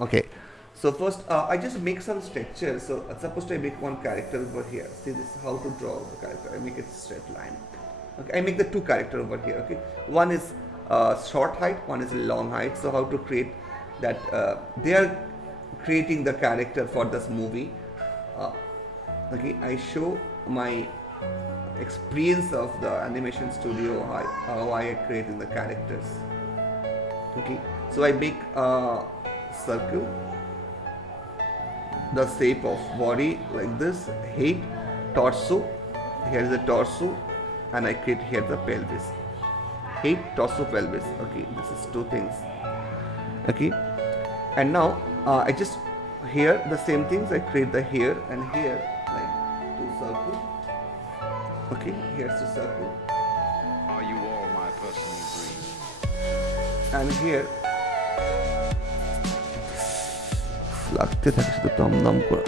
Okay, so first I just make some structure. So suppose I make one character over here. See, this is how to draw the character. I make it straight line. Okay, I make the two character over here. Okay, one is short height, one is long height. So how to create that? They are creating the character for this movie. Uh, okay, I show my experience of the animation studio, how I creating the characters. Okay, so I make a circle, the shape of body like this, head, torso. Here is the torso, and I create here the pelvis. Head, torso, pelvis. Okay, this is two things. Okay, and now I just here the same things. I create the here and here like two circle. Okay, here's the circle. Are you all my personal dreams? And here লাগতে থাকে শুধু দমদম করে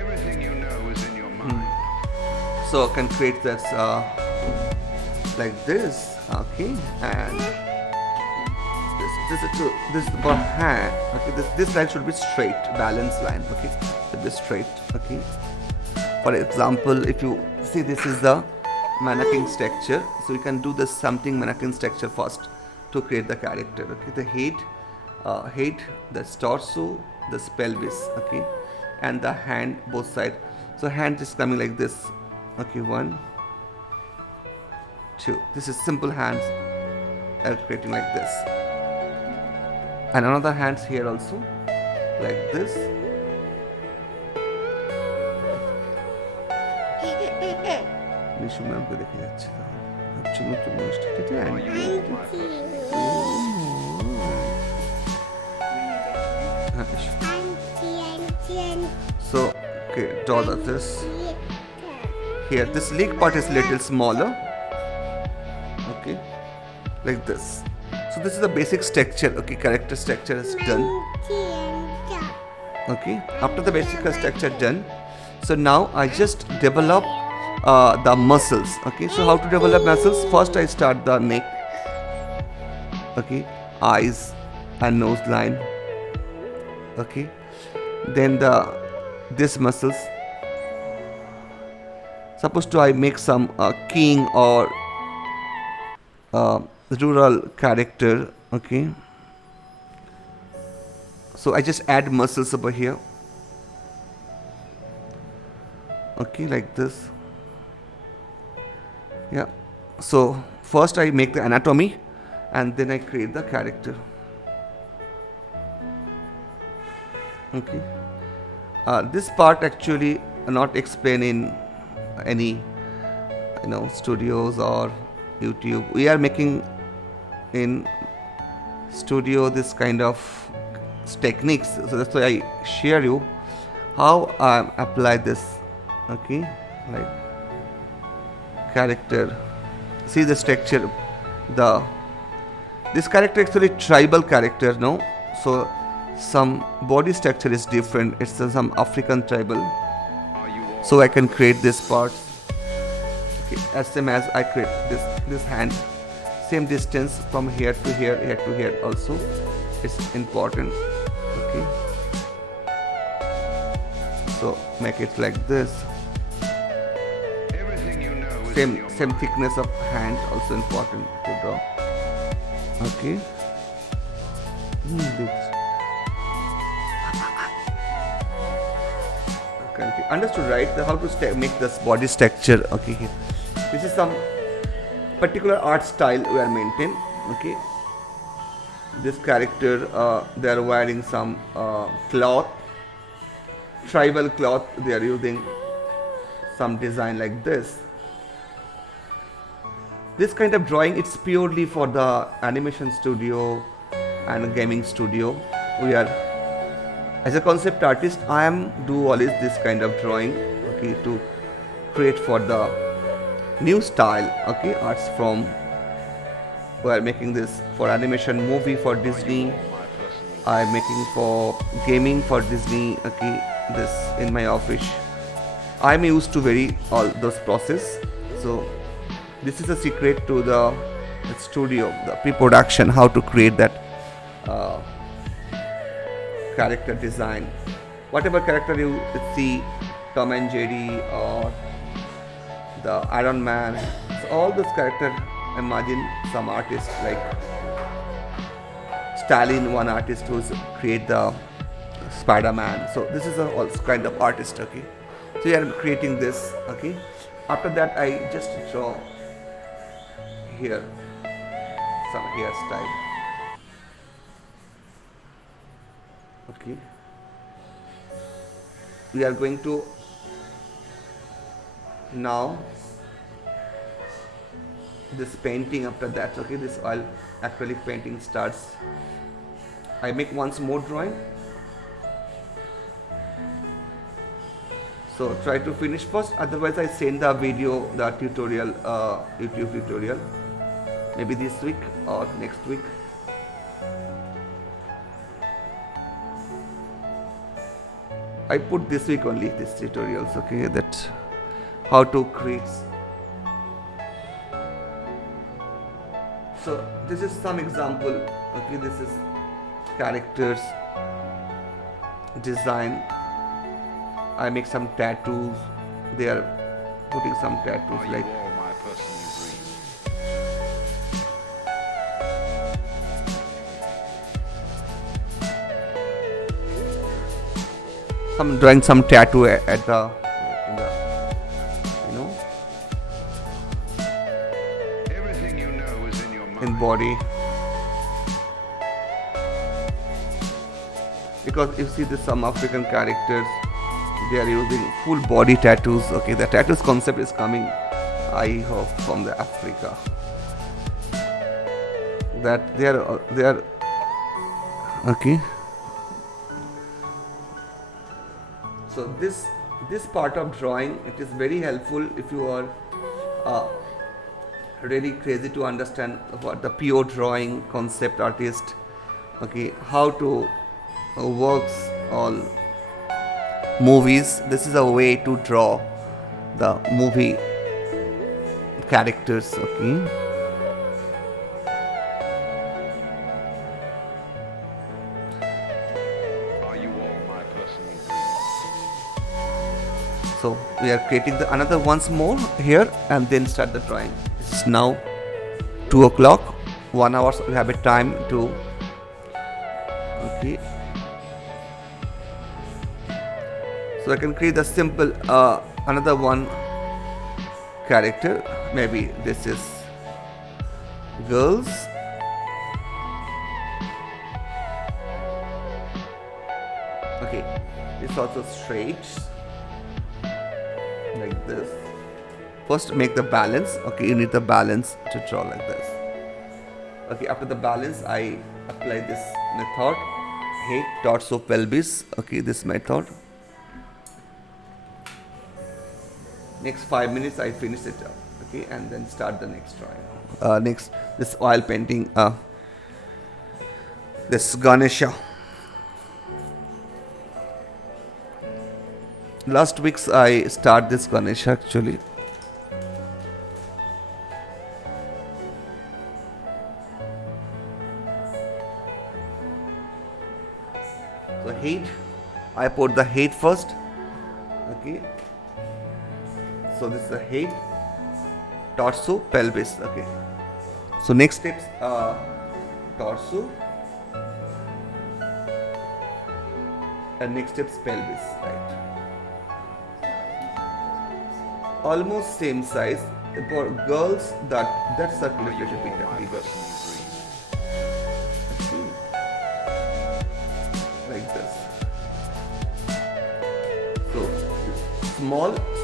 Everything you know is in your mind. so I can create this like this. Okay, and this is for hand. Okay, this line should be straight, balanced line. Okay, should be straight. Okay, for example, if you see, this is the mannequin structure, so you can do this something mannequin structure first to create the character. Okay, the head, the torso, the pelvis. Okay, and the hand, both side. So hand is coming like this. Okay, 1, 2. This is simple hands are creating like this, and another hands here also like this. Nishu ম্যামকে দেখে যাচ্ছে ভাবছি নতুন মানুষটা কেটে Are you all my personal so okay, draw this here. This leg part is little smaller. Okay, like this. So this is the basic structure. Okay, character structure is done. Okay, after the basic structure done, so now I just develop the muscles. Okay, so how to develop muscles? First I start the neck. Okay, eyes and nose line. Okay, then this muscles. Suppose to I make some king or rural character. Okay, so I just add muscles over here. Okay, like this. Yeah, so first I make the anatomy and then I create the character. Okay, this part actually not explained in any studios or YouTube. We are making in studio this kind of techniques, so that's why I share you how I apply this. Okay, like character, see the structure, this character actually tribal character, no? So some body structure is different, it's some African tribal. Are you all So I can create this part. Okay, as same as I create this hand, same distance from here to here, here to here also, it's important. Okay, so make it like this. everything you know is in Same your same mind. thickness of hand also important to draw. Okay. This. Okay, understood, right? How to make this body structure. Okay, here. This is some particular art style we are maintain. Okay. This character, they are wearing some cloth, tribal cloth. They are using some design like this. This kind of drawing, it's purely for the animation studio and gaming studio. We are, as a concept artist, I am do always this kind of drawing. Okay, to create for the new style. Okay, arts from. We are making this for animation movie for Disney. My personal I am making for gaming for Disney. Okay, this in my office. I am used to vary all those process. So So this is a secret to the studio, the pre-production, how to create that uh, character design. Whatever character you see, Tom and Jerry or the Iron Man, so all those characters, imagine some artist like Stalin, one artist who's create the Spider-Man. So this is a also kind of artist, okay. So we are creating this, okay. After that, I just draw here some hairstyle, okay. We are going to now this painting. After that, okay, this oil acrylic painting starts. I make once more drawing. So try to finish first, otherwise I send the video, the tutorial, YouTube tutorial, maybe this week or next week. I put this week only this tutorials, okay, that how to create. So this is some example, okay, this is characters design. I make some tattoos. They are putting some tattoos Are you like all my personal dreams? I'm drawing some tattoo at the, you know, Everything you know is in your mind. in body. Because you see this some African characters, they are using full body tattoos. Okay, the tattoos concept is coming, I hope, from the Africa. That they are okay. So this part of drawing, it is very helpful if you are really crazy to understand what the pure drawing concept artist. Okay, how to works all movies. This is a way to draw the movie characters, okay. Are you all my personal dreams? So we are creating the another once more here and then start the drawing. It's now 2 o'clock, 1 hour we have a time to, okay. So I can create a simple another one character. Maybe this is girls. Okay, it's also straight like this. First make the balance. Okay, you need the balance to draw like this. Okay, after the balance I apply this method, head, torso, pelvis. Okay, this method. Next 5 minutes I finish it up, okay, and then start the next drawing. Next, this oil painting, this Ganesha. Last weeks I start this Ganesha actually. So head, I put the head first, okay. So this is the head, torso, pelvis, okay. So next steps torso, and next steps pelvis, right. Almost same size. For girls, that circle is little bit My bigger. personal dreams. Like this. So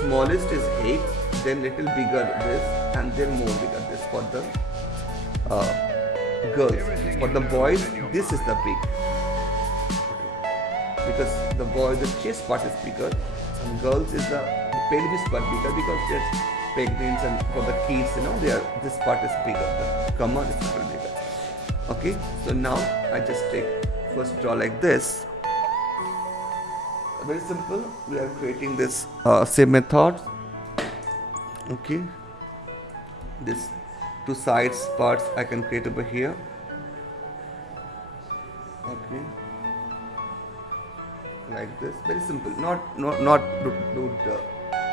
smallest is head, then little bigger this, and then more bigger this for the girls. For the boys, this is the big. Because the chest part is bigger, and girls is the pelvis part bigger because they're pregnant, and for the kids, you know, this part is bigger. The kama is little bigger. Okay, so now I just first draw like this. Very simple. We are creating this same method. Okay, This two sides parts I can create over here. Okay, like this, very simple. Not do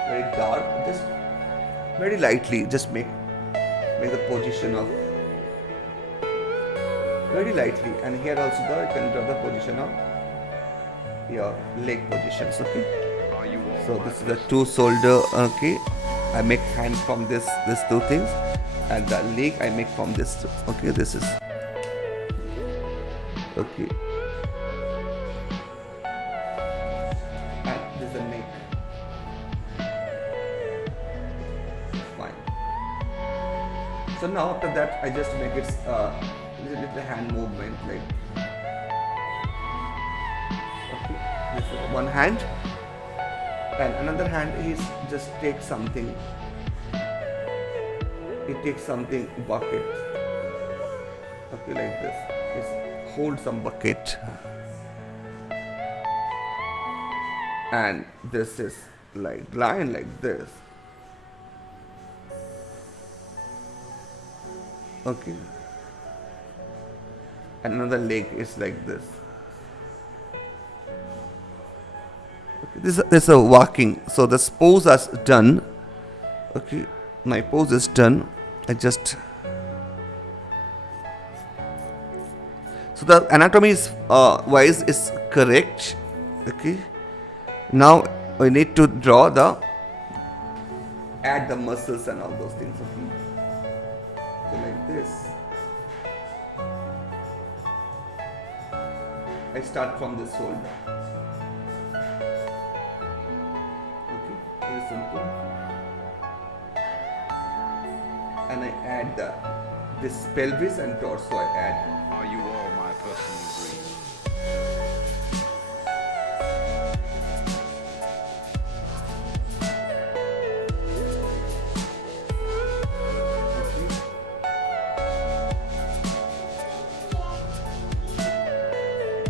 very dark. Just very lightly. Just make the position of very lightly, and here also you can draw the position of your leg positions. Okay. Are you all So my this is the personal two shoulder. Okay, I make hand from these two things, and the leg I make from this. Okay, this is okay, and this is the neck. Fine. So now after that, I just make it little hand movement like. Okay, this is one hand. And another hand is just take something. It takes something bucket. Okay, like this. Just hold some bucket. And this is like line like this. Okay. And another leg is like this. Okay, this is a walking. So the pose is done. Okay, my pose is done. I just so the anatomy is wise is correct. Okay, now we need to draw add the muscles and all those things. Okay, so like this. I start from this shoulder. Very simple, and I add this pelvis and torso. I add. Are you all my personal dream?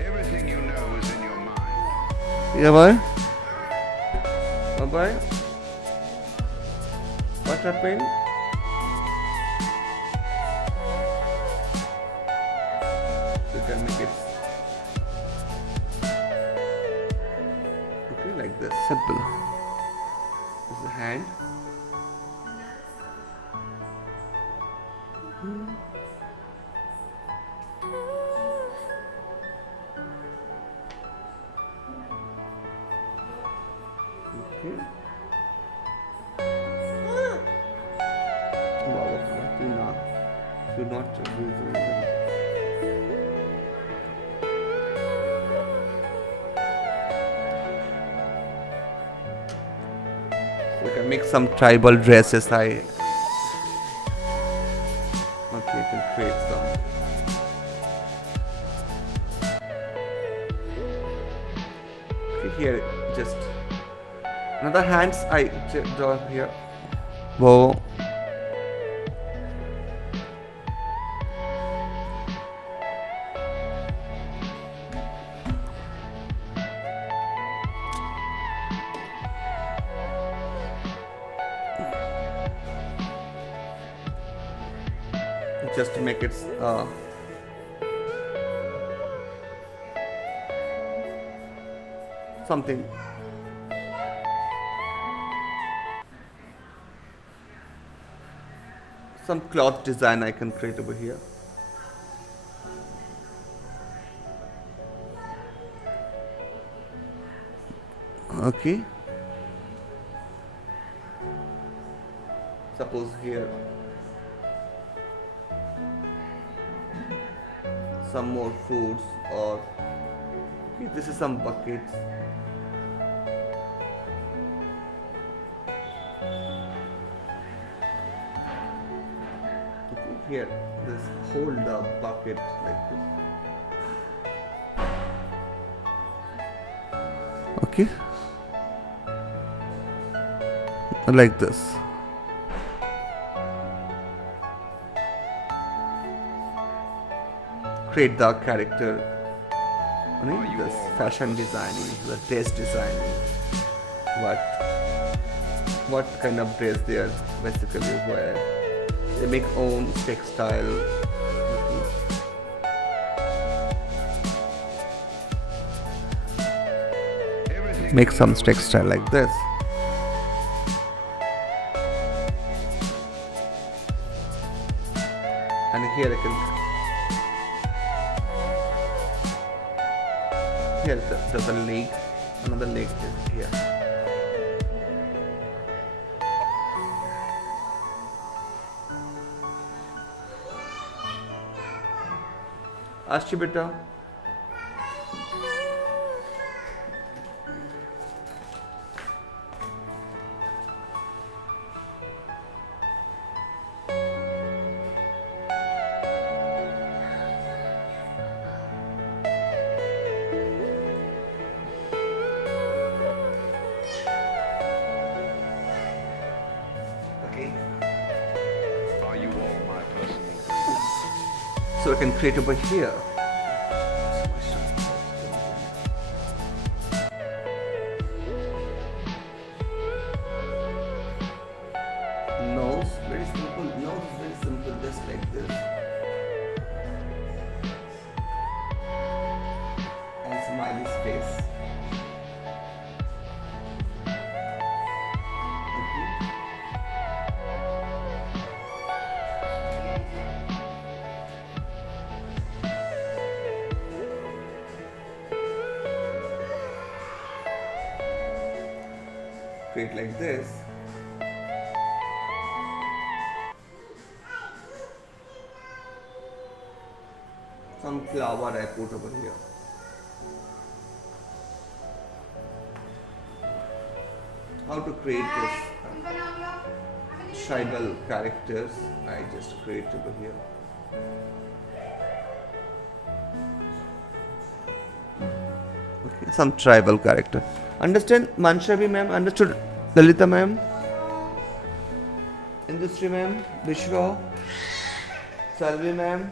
Everything you know is in your mind. Yeah, bye. Bye bye. What happened? You can make it okay like this. Simple. This is the hand. Okay. Wow, do not you can make some tribal dresses. Okay, I can create some. Okay, here just another hands I draw here. Whoa. Just to make it something. Some cloth design I can create over here. Okay. Suppose here some more foods, or okay, this is some buckets. Okay, here this hold the bucket like this. Okay, like this. Create the character. I mean, this fashion designing, the dress designing. What kind of dress they are basically wear. They make own textile. Everything Make you some know is in textile your like mind. this. And here I can there's a leg, another leg is here. Ashi beta. Okay. Are you all my personal grief? So I can create over here. Nose, very simple. Nose is very simple, just like this. And smiley's face. Okay. Create like this. Some flower I put over here. How to create this tribal characters? I just create over here. Okay, some tribal character. Understand, Manshabi ma'am? Understood, Lalita ma'am? Industry ma'am? Vishwa? Salvi ma'am?